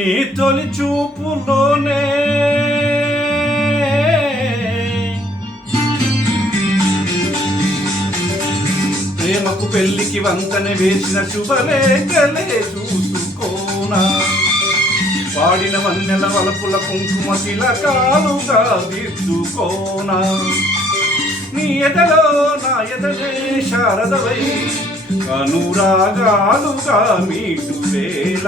నీ తొలి చూపులోనే ప్రేమకు పెళ్లికి వంతెన వేసిన శుభలేఖలే చూసుకోనా. వాడిన వన్నెల వలపుల కుంకుమ తిలకాలుగా దిద్దుకోనా. నీ ఎదలో నా ఎదలే శారదవై అనురాగాలుగా మీటు వేళ.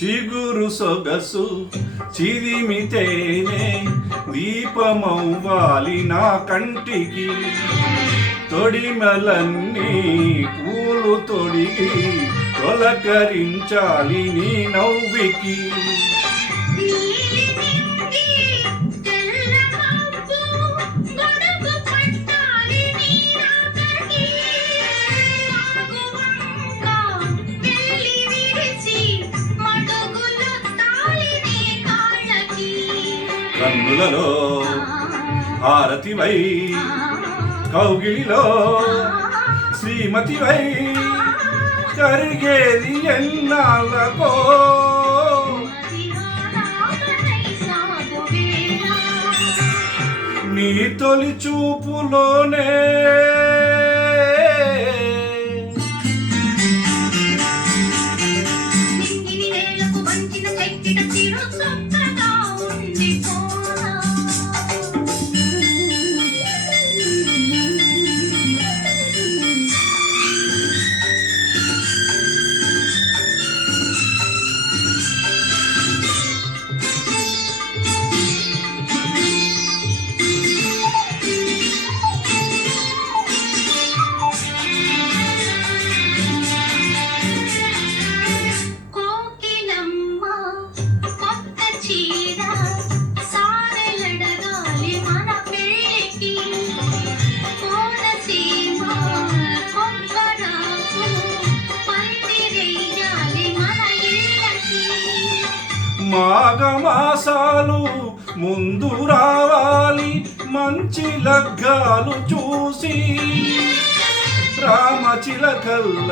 చిగురు సొగసు చిదిమితేనే దీపమవ్వాలి నా కంటికి. తొడిమలన్నీ పూలు తొడిగి తొలకరించాలి నీ నవ్వికి. కన్నులలో హారతివై కౌగిలిలో శ్రీమతివై కరిగేది ఎన్నాళ్ళకో. నీ తొలి చూపులోనే మాఘమాసాలు ముందు రావాలి మంచి లగ్గాలు చూసి. రామచిలకల్ల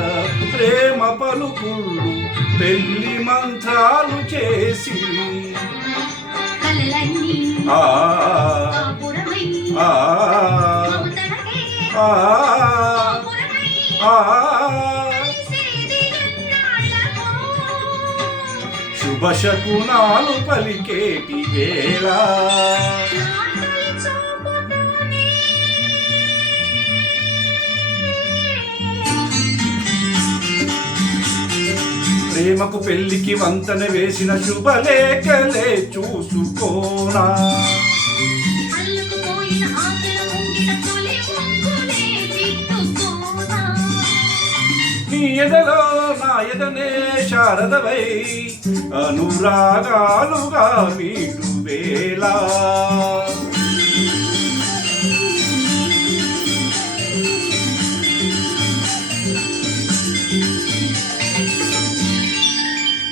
ప్రేమ పలుకుళ్ళు పెళ్లి మంత్రాలు చేసి. ఆ ఆ ఆ శుభశకునాలు పలికేటి వేళ. ప్రేమకు పెళ్లికి వంతెన వేసిన శుభలేఖలే చూసుకోనా. నీ ఎదలో నా ఎదనే శారదవై అనురాగాలుగా మీటు వేళ.